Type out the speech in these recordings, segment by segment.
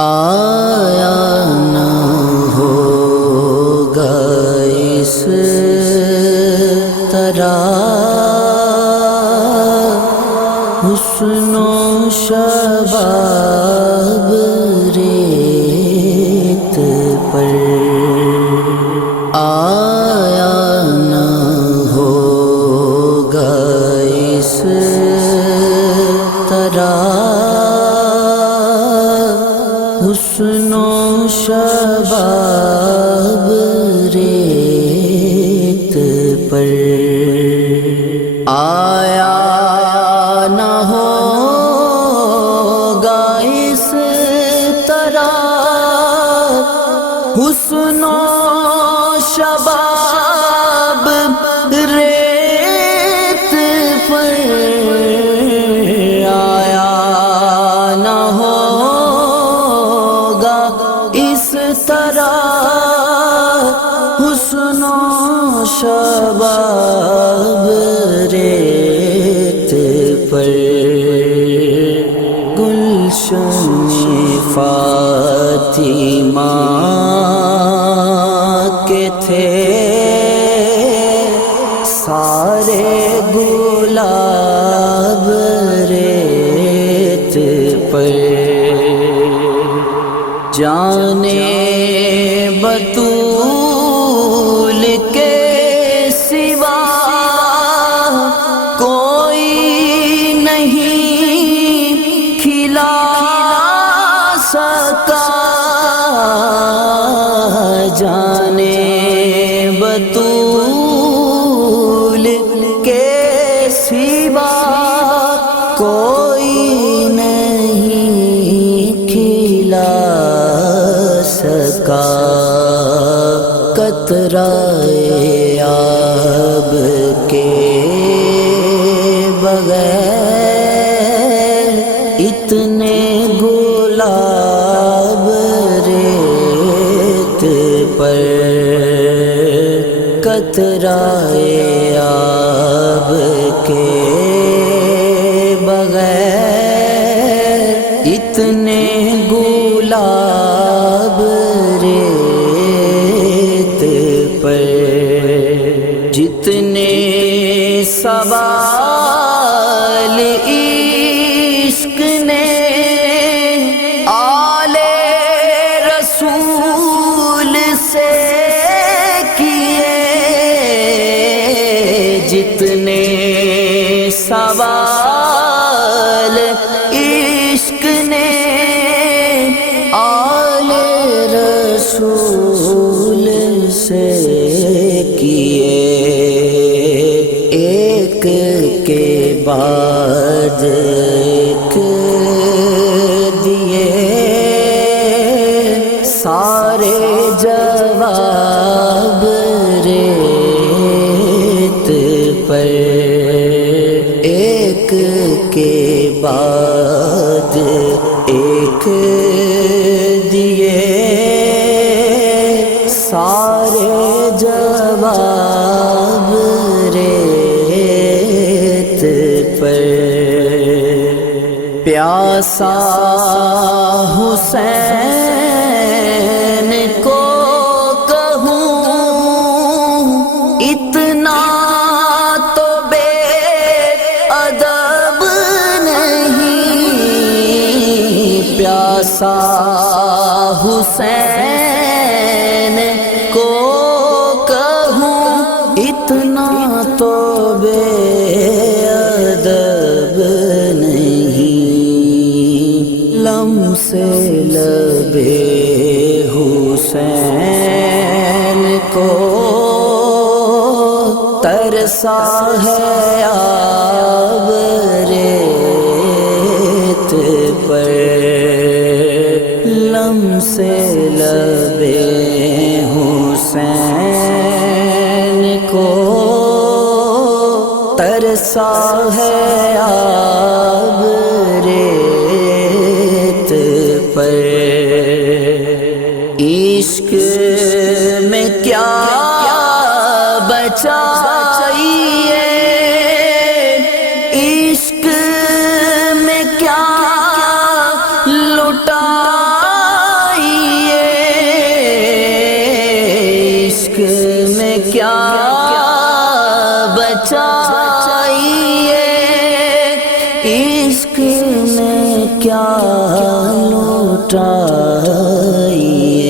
آیا نہ ہوگا اس طرح حسن و شباب ریت پر، آیا نہ ہوگا اس طرح حسن و شباب ریت پر، آیا نہ ہوگا اس طرح حسن و شباب ریت پر، آیا نہ ہوگا اس طرح حسن و شباب ریت پر، گلشن فاطمہ کے تھے سارے گلاب ریت پر، جانے بطول کے سوا کوئی نہیں کھلا سکا، جانے بطول کے سوا کوئی نہیں کھلا سکا، قطرہ آب کے بغیر اتنے گلاب ریت پر، قطرہ آب کے بغیر اتنے گلاب ریت پر، جتنے سوال عشق نے آل رسول سے کیے، جتنے سوال عشق نے آل رسول سے کیے، ایک کے بعد ایک دیے سارے جواب ریت پر، ایک کے بعد ایک دیے سارے جواب ریت پر، پیاسا حسین کو کہوں اتنا تو بے ادب نہیں، پیاسا حسین کو کہوں اتنا تو بے ادب نہیں، لمس لبے حسین کو ترسا ہے آب ریت پر، لمس لبے حسین کو ترسا ہے آب ریت پر، عشق میں کیا بچائیے، عشق میں کیا لٹا اٹھائیے،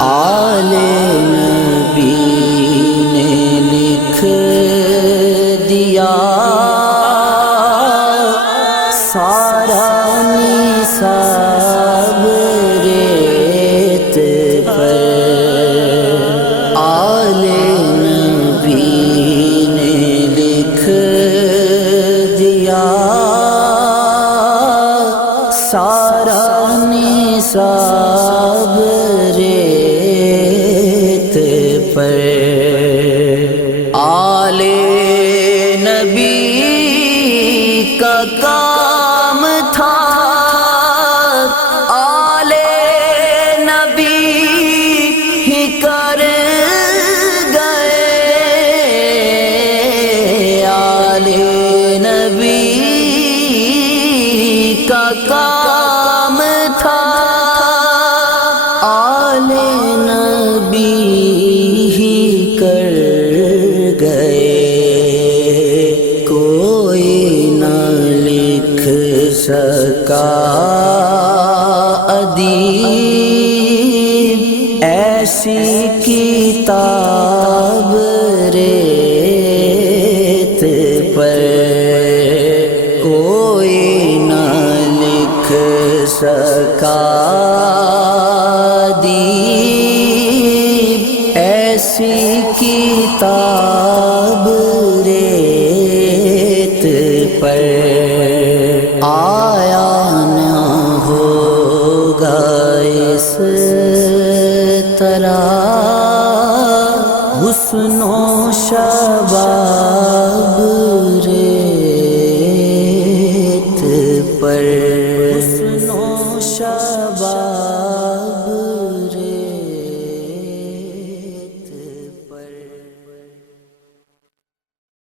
آل نبی نے لکھ دیا سارا نصاب ریت پر، آل نبی نے لکھ دیا سارا نصاب ریت پر، آل نبی کا کام تھا، آل نبی ہی کر گئے، آل نبی کا کام تھا، آل نبی ہی کر گئے، کوئی نہ لکھ سکا ادیب ایسی کتاب ریت پر، کوئی نہ لکھ سکا ادیب ایسی کتاب ریت پر، آیا نہ ہوگا اس طرح حسن و شباب